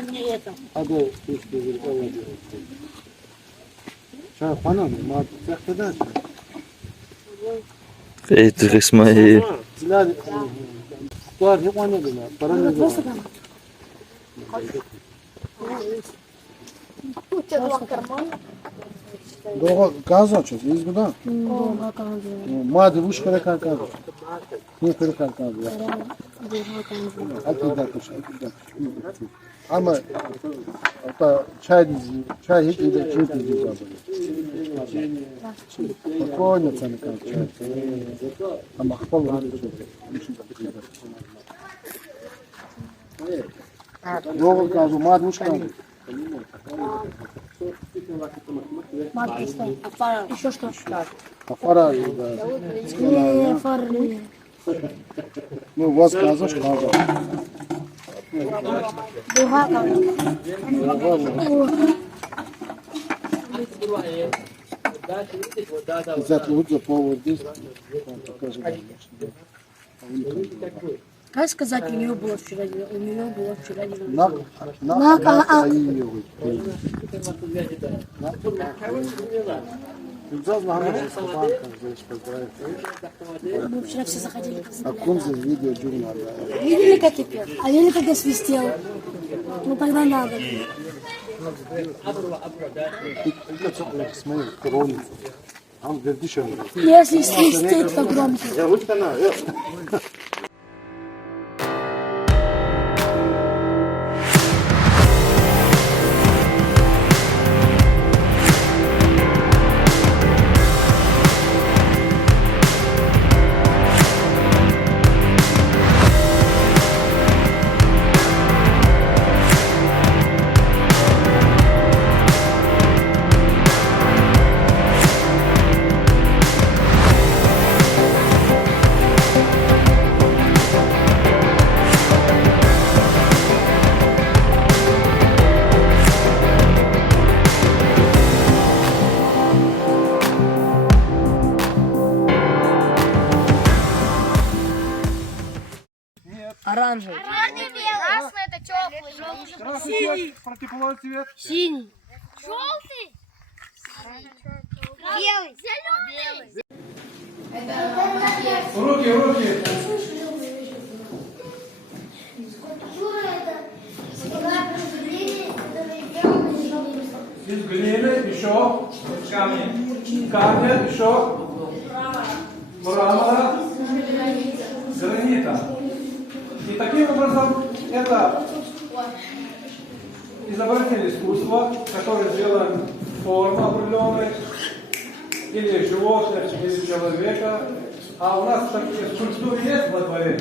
не это. Hadi işte öyle diyor. Çay bana mı? Ma tekrar. Feytrik İsmail. Silah var hep oynadılar. Para ne zaman? Doğru gaz açıyoruz. Biz buradan. Madem bu şekilde kalkar. Ne kadar kalkar ya? Altı dakika. Ama hatta çay hiç iyi de çay dizi var. Spokojnie ceny kalkar. Ama kapalı var. Doğru gaz madem bu şekilde. Еще что? А фара, да. Не, фары. Ну, у вас газа, что газа. Бугака. Взять лучше повод здесь. Как сказать, у нее было вчера день? У нее было вчера день. Мы вчера все заходили. А кунзы видео журнал. Видели, как я пел? А видели, как я свистел? Ну тогда надо. Смотри, корону. Там вердишь. Если свистеть, то громче. Оранжевый. Красный это теплый, желтый. Синий. Противоположный цвет. Синий. Желтый. Белый. Зеленый. Руки. Из глины еще. Камня еще. Мрамора. Гранита. И таким образом это изобразительное искусство, которое сделано форма определенной, или животное, или человека. А у нас такие скульптуры есть во дворе?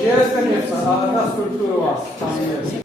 Есть, конечно, а одна скульптура у вас там есть.